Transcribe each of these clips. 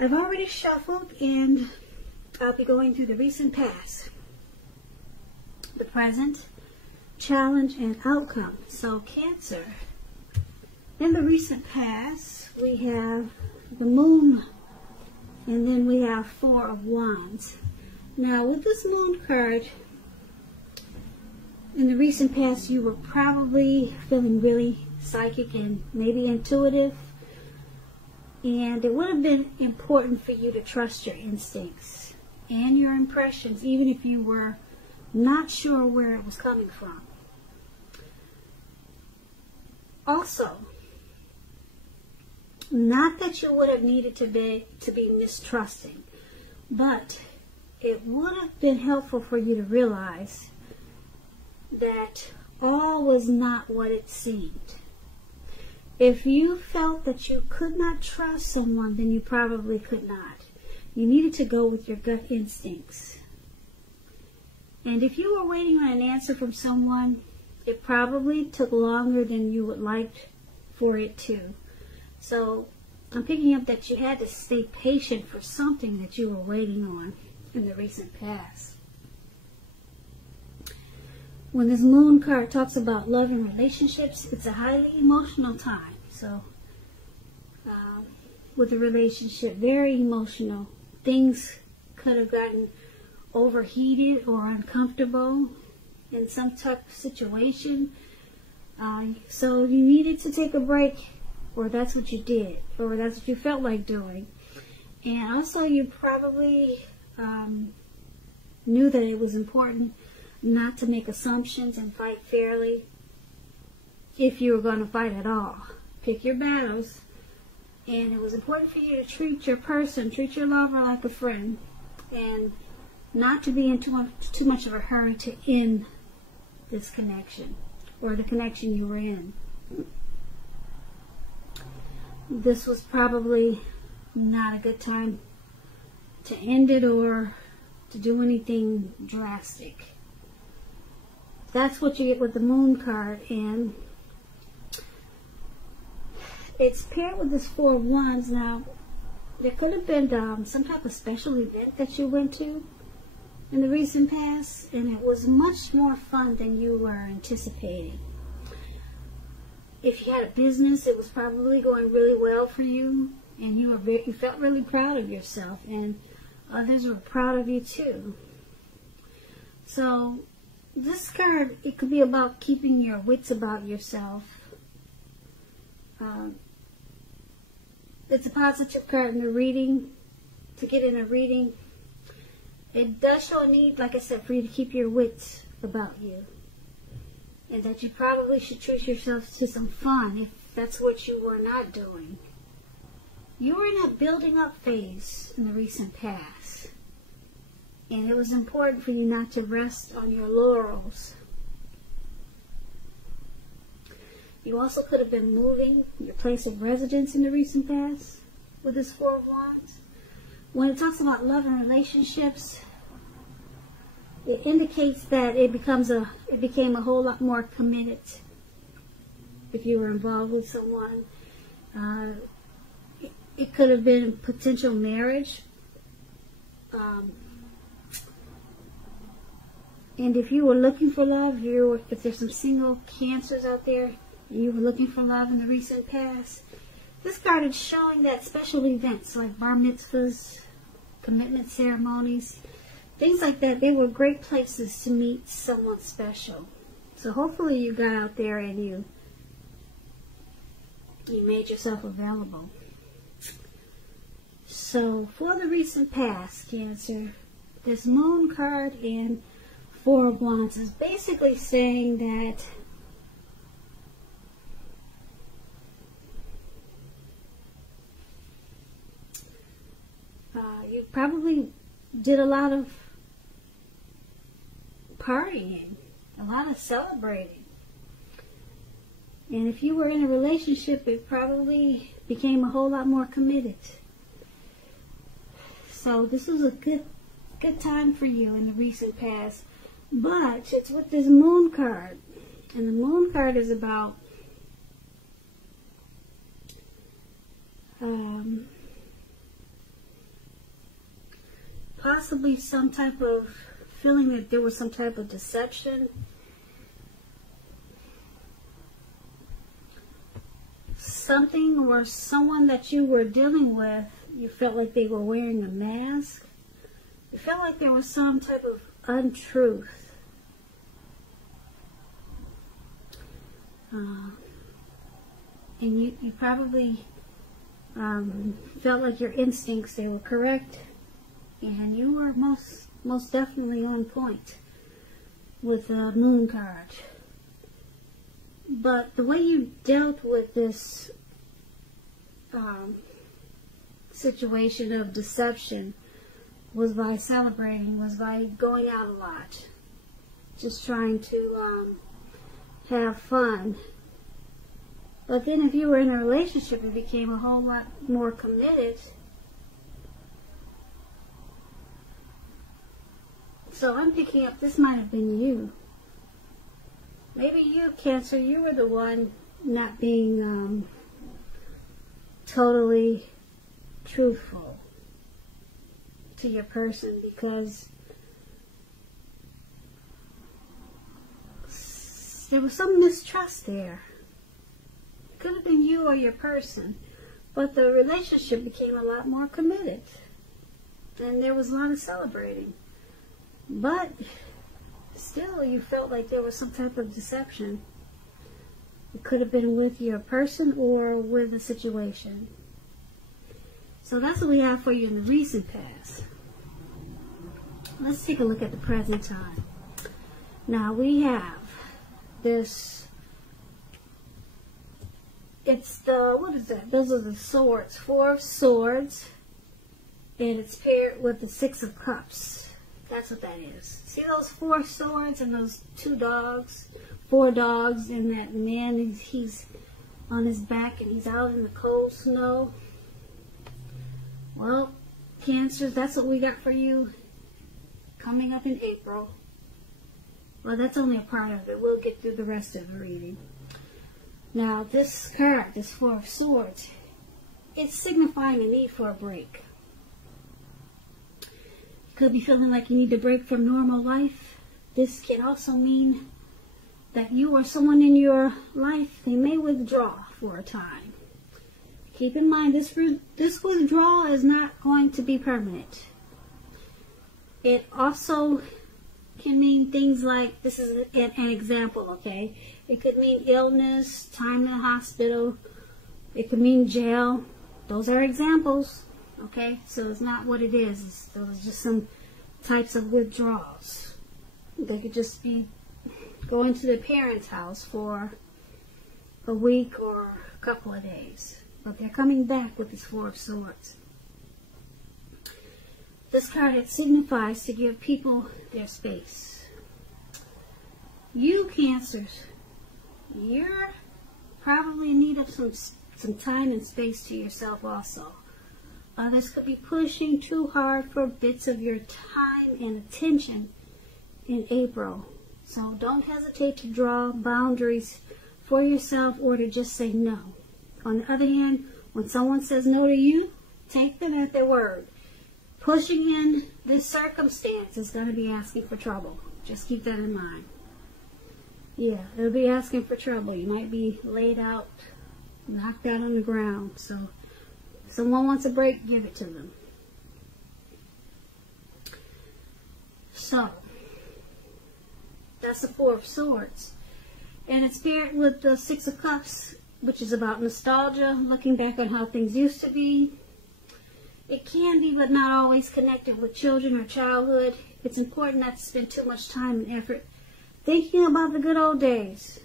I've already shuffled, and I'll be going through the recent past, the present, challenge, and outcome. So Cancer, in the recent past, we have the Moon, and then we have Four of Wands. Now, with this Moon card, in the recent past, you were probably feeling really psychic and maybe intuitive, and it would have been important for you to trust your instincts and your impressions, even if you were not sure where it was coming from. Also, not that you would have needed to be mistrusting, but it would have been helpful for you to realize that all was not what it seemed. If you felt that you could not trust someone, then you probably could not. You needed to go with your gut instincts. And if you were waiting on an answer from someone, it probably took longer than you would like for it to. So I'm picking up that you had to stay patient for something that you were waiting on in the recent past. When this Moon card talks about love and relationships, it's a highly emotional time. So with a relationship, very emotional. Things could have gotten overheated or uncomfortable in some type of situation. So you needed to take a break, or that's what you did, or that's what you felt like doing. And also you probably knew that it was important not to make assumptions and fight fairly if you were going to fight at all. Pick your battles. And it was important for you to treat your person, treat your lover like a friend, and not to be in too much of a hurry to end this connection, or the connection you were in. This was probably not a good time to end it or to do anything drastic. That's what you get with the Moon card, and it's paired with this Four of Wands. Now, there could have been some type of special event that you went to in the recent past, and it was much more fun than you were anticipating. If you had a business, it was probably going really well for you, and you felt really proud of yourself, and others were proud of you too. So this card, it could be about keeping your wits about yourself. It's a positive card in the reading. To get in a reading, it does show a need, like I said, for you to keep your wits about you. And that you probably should treat yourself to some fun if that's what you were not doing. You were in a building up phase in the recent past. And it was important for you not to rest on your laurels. You also could have been moving your place of residence in the recent past with this Four of Wands. When it talks about love and relationships, it indicates that it became a whole lot more committed if you were involved with someone. It could have been potential marriage. And if you were looking for love, if there's some single Cancers out there, you were looking for love in the recent past, this card is showing that special events like bar mitzvahs, commitment ceremonies, things like that, they were great places to meet someone special. So hopefully you got out there and you made yourself available. So for the recent past, Cancer, this Moon card and Four of Wands is basically saying that you probably did a lot of partying, a lot of celebrating. And if you were in a relationship, it probably became a whole lot more committed. So this was a good time for you in the recent past. But it's with this Moon card. And the Moon card is about possibly some type of feeling that there was some type of deception. Something or someone that you were dealing with, you felt like they were wearing a mask. You felt like there was some type of untruth. And you probably felt like your instincts, they were correct. And you were most definitely on point with the moon card. But the way you dealt with this situation of deception was by celebrating, was by going out a lot, just trying to have fun. But then if you were in a relationship, it became a whole lot more committed. So I'm picking up, this might have been you. Maybe you, Cancer, you were the one not being totally truthful to your person, because there was some mistrust there. It could have been you or your person, but the relationship became a lot more committed, and there was a lot of celebrating. But still, you felt like there was some type of deception. It could have been with your person or with a situation. So that's what we have for you in the recent past. Let's take a look at the present time. Now we have this, it's the, what is that? Those are the swords, 4 of Swords, and it's paired with the 6 of Cups. That's what that is. See those 4 swords and those 2 dogs, 4 dogs, and that man, he's on his back and he's out in the cold snow? Well, Cancer, that's what we got for you coming up in April. Well, that's only a part of it. We'll get through the rest of the reading. Now, this card, this 4 of Swords, it's signifying a need for a break. You could be feeling like you need to break from normal life. This can also mean that you or someone in your life, they may withdraw for a time. Keep in mind, this withdrawal is not going to be permanent. It also can mean things like, this is an example, okay? It could mean illness, time in the hospital. It could mean jail. Those are examples, okay? So it's not what it is. Those are just some types of withdrawals. They could just be going to their parents' house for a week or a couple of days. But they're coming back with this 4 of Swords. This card, it signifies to give people their space. You, Cancers, you're probably in need of some time and space to yourself also. Others could be pushing too hard for bits of your time and attention in April. So don't hesitate to draw boundaries for yourself or to just say no. On the other hand, when someone says no to you, take them at their word. Pushing in this circumstance is going to be asking for trouble. Just keep that in mind. Yeah, it'll be asking for trouble. You might be laid out, knocked out on the ground. So if someone wants a break, give it to them. So that's the 4 of Swords. And it's paired with the 6 of Cups, which is about nostalgia, looking back on how things used to be. It can be, but not always, connected with children or childhood. It's important not to spend too much time and effort thinking about the good old days,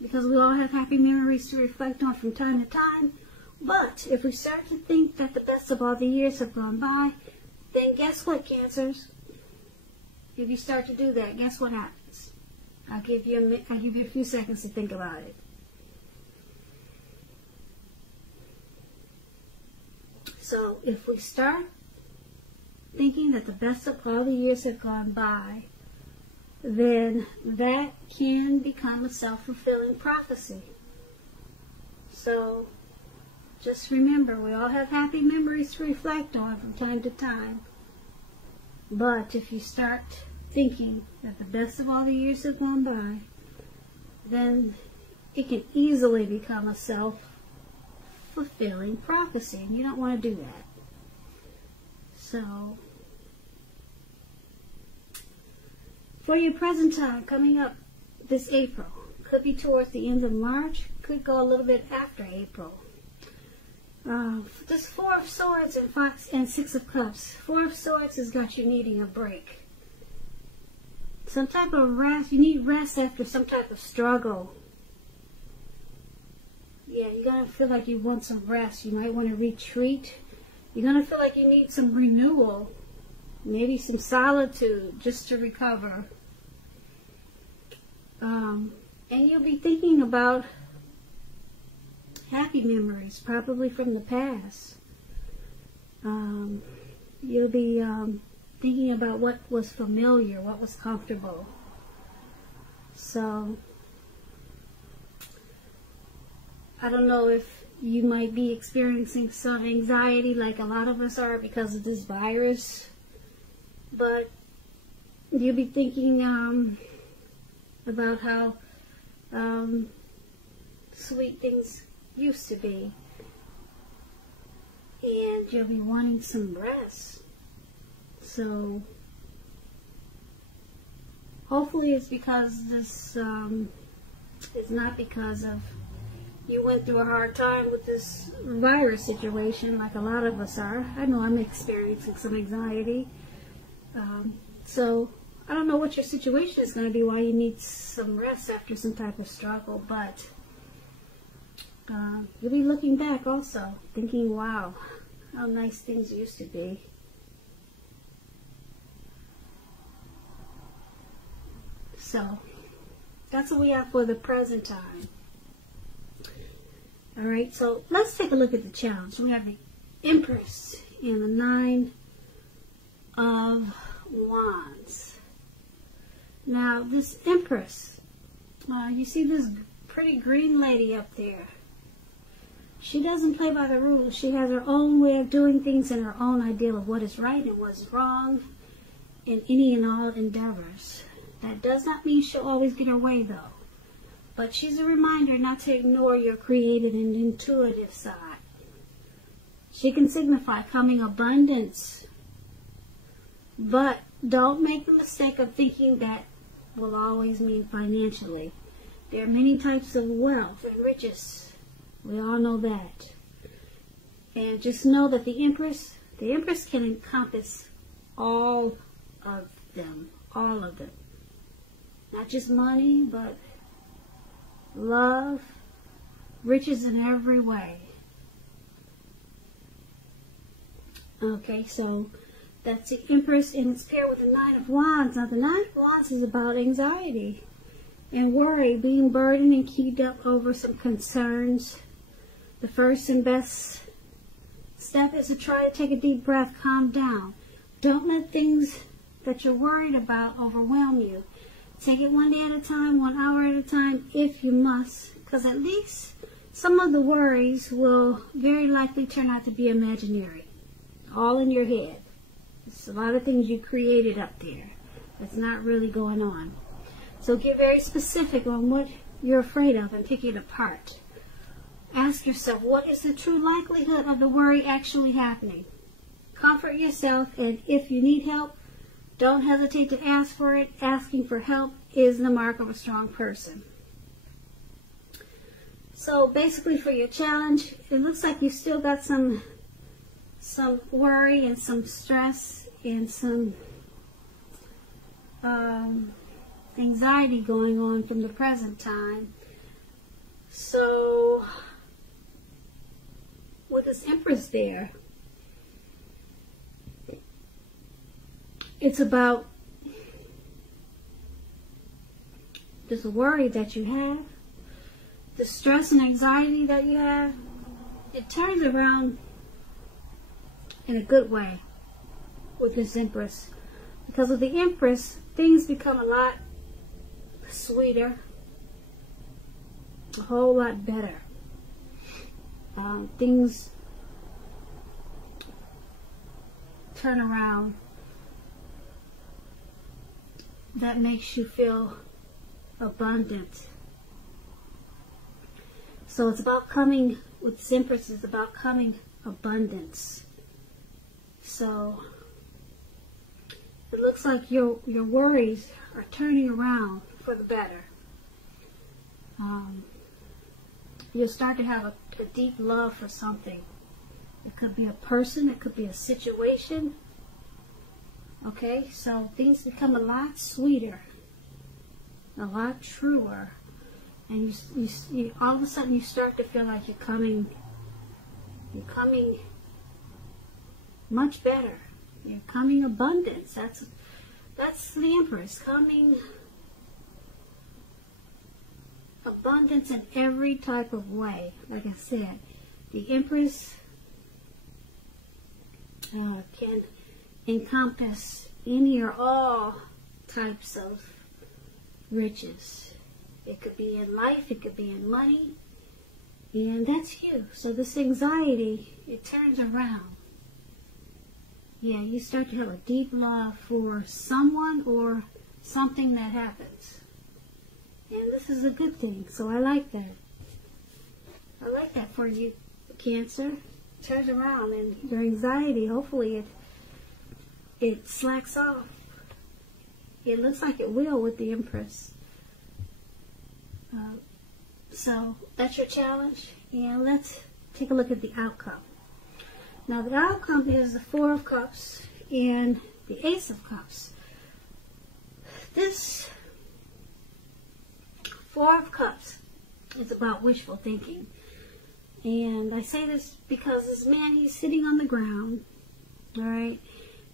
because we all have happy memories to reflect on from time to time. But if we start to think that the best of all the years have gone by, then guess what, Cancers? If you start to do that, guess what happens? I'll give you a few seconds to think about it. So if we start thinking that the best of all the years have gone by, then that can become a self-fulfilling prophecy. So just remember, we all have happy memories to reflect on from time to time. But if you start thinking that the best of all the years have gone by, then it can easily become a self-fulfilling prophecy, and you don't want to do that. So, for your present time coming up this April, could be towards the end of March, could go a little bit after April. This Four of Swords and Six of Cups. Four of Swords has got you needing a break. Some type of rest. You need rest after some type of struggle. Yeah, you're going to feel like you want some rest. You might want to retreat. You're going to feel like you need some renewal. Maybe some solitude just to recover. And you'll be thinking about happy memories, probably from the past. You'll be thinking about what was familiar, what was comfortable. So, I don't know if you might be experiencing some anxiety like a lot of us are because of this virus, but you'll be thinking about how sweet things used to be, and you'll be wanting some rest. So hopefully it's because this is not because of you went through a hard time with this virus situation like a lot of us are. I know I'm experiencing some anxiety. So I don't know what your situation is going to be, why you need some rest after some type of struggle, but you'll be looking back also, thinking, wow, how nice things used to be. So, that's what we have for the present time. Alright, so let's take a look at the challenge. We have the Empress and the Nine of Wands. Now, this Empress, you see this pretty green lady up there. She doesn't play by the rules. She has her own way of doing things and her own idea of what is right and what is wrong in any and all endeavors. That does not mean she'll always get her way, though. But she's a reminder not to ignore your creative and intuitive side. She can signify coming abundance. But don't make the mistake of thinking that will always mean financially. There are many types of wealth and riches. We all know that. And just know that the Empress can encompass all of them. All of them. Not just money, but love, riches in every way. Okay, so that's the Empress, and it's paired with the Nine of Wands. Now, the Nine of Wands is about anxiety and worry, being burdened and keyed up over some concerns. The first and best step is to try to take a deep breath, calm down. Don't let things that you're worried about overwhelm you. Take it one day at a time, 1 hour at a time, if you must, because at least some of the worries will very likely turn out to be imaginary, all in your head. It's a lot of things you created up there that's not really going on. So get very specific on what you're afraid of and pick it apart. Ask yourself, what is the true likelihood of the worry actually happening? Comfort yourself, and if you need help, don't hesitate to ask for it. Asking for help is the mark of a strong person. So basically for your challenge, it looks like you still got some worry and some stress and some anxiety going on from the present time. So with this Empress there, it's about this worry that you have, the stress and anxiety that you have. It turns around in a good way with this Empress. Because with the Empress, things become a lot sweeter, a whole lot better. Things turn around that makes you feel abundant. So it's about coming, with this Empress, it's about coming abundance. So it looks like your worries are turning around for the better. You'll start to have a deep love for something. It could be a person, it could be a situation. Okay, so things become a lot sweeter, a lot truer, and you all of a sudden you start to feel like you're coming much better. You're coming abundance. That's the Empress, coming abundance in every type of way. Like I said, the Empress can encompass any or all types of riches. It could be in life, it could be in money, and that's you. So this anxiety, it turns around. Yeah, you start to have a deep love for someone or something that happens. And this is a good thing, so I like that. I like that for you, Cancer. Turns around, and your anxiety, hopefully it slacks off. It looks like it will with the Empress. So that's your challenge, and let's take a look at the outcome. Now the outcome is the Four of Cups and the Ace of Cups. This Four of Cups is about wishful thinking. And I say this because this man, he's sitting on the ground, all right?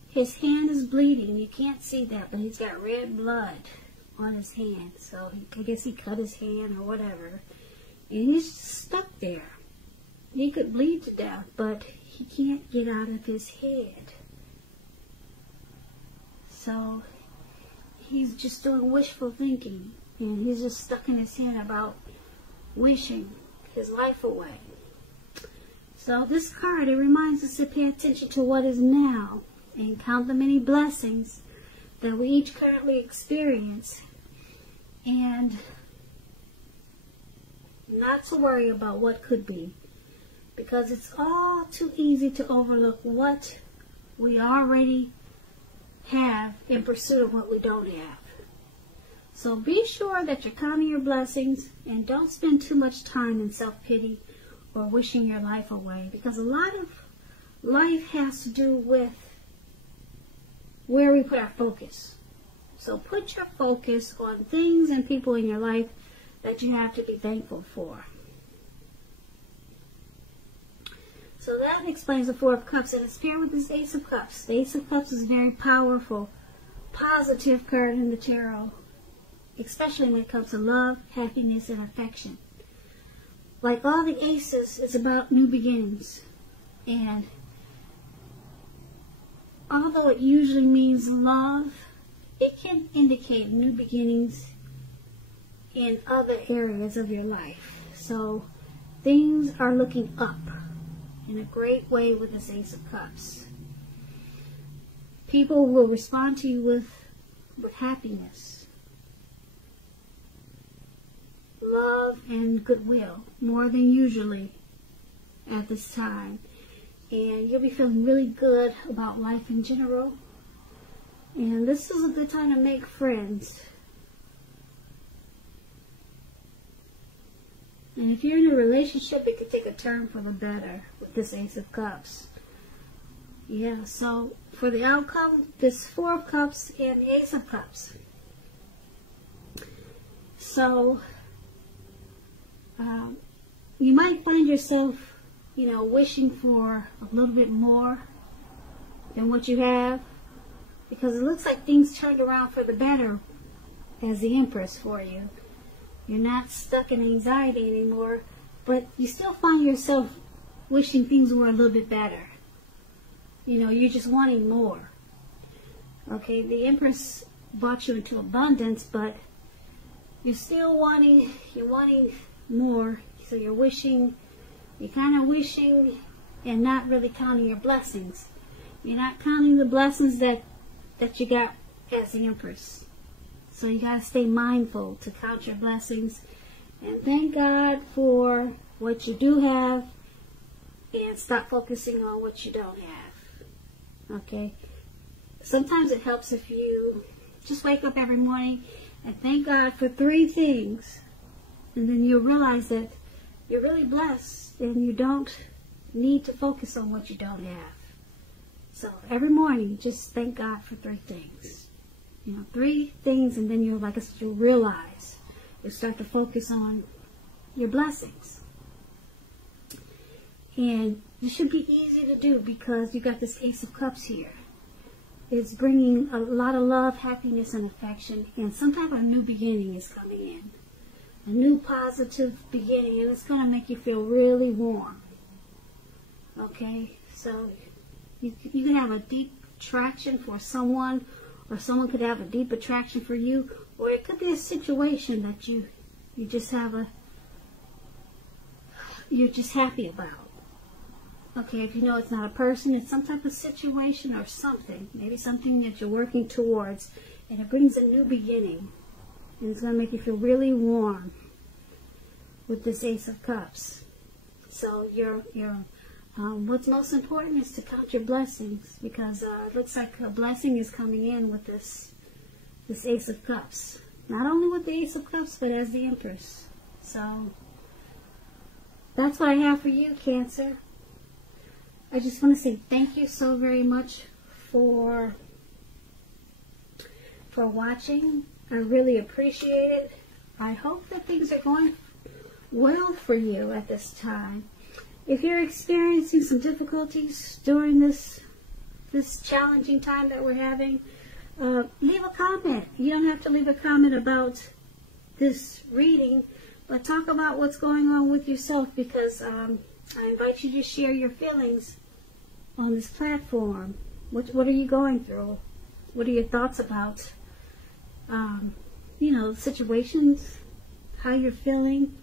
His hand is bleeding. You can't see that, but he's got red blood on his hand. So I guess he cut his hand or whatever. And he's stuck there. He could bleed to death, but he can't get out of his head. So he's just doing wishful thinking. And he's just stuck in his head about wishing his life away. So this card, it reminds us to pay attention to what is now and count the many blessings that we each currently experience, and not to worry about what could be, because it's all too easy to overlook what we already have in pursuit of what we don't have. So be sure that you're counting your blessings and don't spend too much time in self-pity or wishing your life away, because a lot of life has to do with where we put our focus. So put your focus on things and people in your life that you have to be thankful for. So that explains the Four of Cups, and it's paired with this Ace of Cups. The Ace of Cups is a very powerful, positive card in the tarot, especially when it comes to love, happiness, and affection. Like all the aces, it's about new beginnings. And although it usually means love, it can indicate new beginnings in other areas of your life. So things are looking up in a great way with this Ace of Cups. People will respond to you with happiness, love, and goodwill, more than usually at this time. And you'll be feeling really good about life in general. And this is a good time to make friends. And if you're in a relationship, it could take a turn for the better with this Ace of Cups. Yeah, so for the outcome, this Four of Cups and the Ace of Cups. So you might find yourself, wishing for a little bit more than what you have, because it looks like things turned around for the better as the Empress for you. You're not stuck in anxiety anymore, but you still find yourself wishing things were a little bit better. You're just wanting more. Okay, the Empress brought you into abundance, but you're still wanting more. So you're kind of wishing and not really counting your blessings. You're not counting the blessings that you got as the Empress. So you got to stay mindful to count your blessings and thank God for what you do have and stop focusing on what you don't have. Okay? Sometimes it helps if you just wake up every morning and thank God for 3 things. And then you'll realize that you're really blessed and you don't need to focus on what you don't have. So every morning, just thank God for 3 things. 3 things, and then you'll realize. You'll start to focus on your blessings. And it should be easy to do because you got this Ace of Cups here. It's bringing a lot of love, happiness, and affection, and some type of new beginning is coming in. A new positive beginning, and it's going to make you feel really warm. Okay? So you can have a deep attraction for someone, or someone could have a deep attraction for you, or it could be a situation that you're just happy about. Okay, if you know it's not a person, it's some type of situation or something, maybe something that you're working towards, and it brings a new beginning, and it's going to make you feel really warm with this Ace of Cups. So what's most important is to count your blessings, because it looks like a blessing is coming in with this Ace of Cups. Not only with the Ace of Cups, but as the Empress. So that's what I have for you, Cancer. I just want to say thank you so very much for watching. I really appreciate it. I hope that things are going well for you at this time. If you're experiencing some difficulties during this challenging time that we're having, leave a comment. You don't have to leave a comment about this reading, but talk about what's going on with yourself, because I invite you to share your feelings on this platform. What are you going through? What are your thoughts about, situations, how you're feeling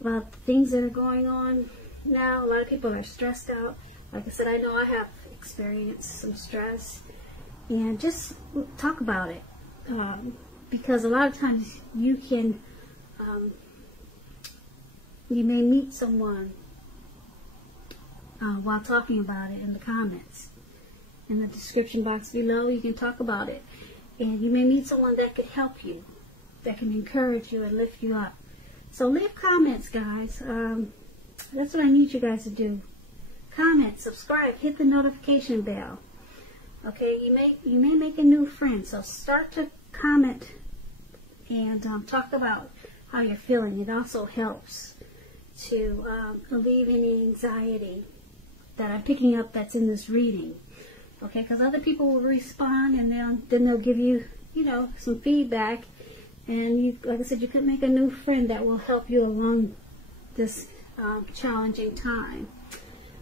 about the things that are going on now? A lot of people are stressed out. Like I said, I know I have experienced some stress, and just talk about it, because a lot of times you may meet someone while talking about it in the comments. In the description box below, you can talk about it. And you may meet someone that could help you, that can encourage you and lift you up. So leave comments, guys. That's what I need you guys to do. Comment, subscribe, hit the notification bell. Okay, you may make a new friend. So start to comment and talk about how you're feeling. It also helps to alleviate any anxiety that I'm picking up that's in this reading. Okay, because other people will respond, and then they'll give you, some feedback. And like I said, you could make a new friend that will help you along this challenging time.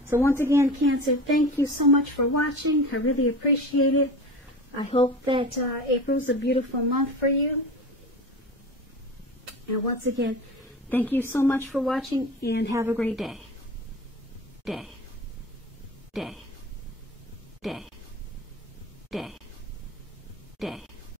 So once again, Cancer, thank you so much for watching. I really appreciate it. I hope that April's a beautiful month for you. And once again, thank you so much for watching, and have a great day. Day.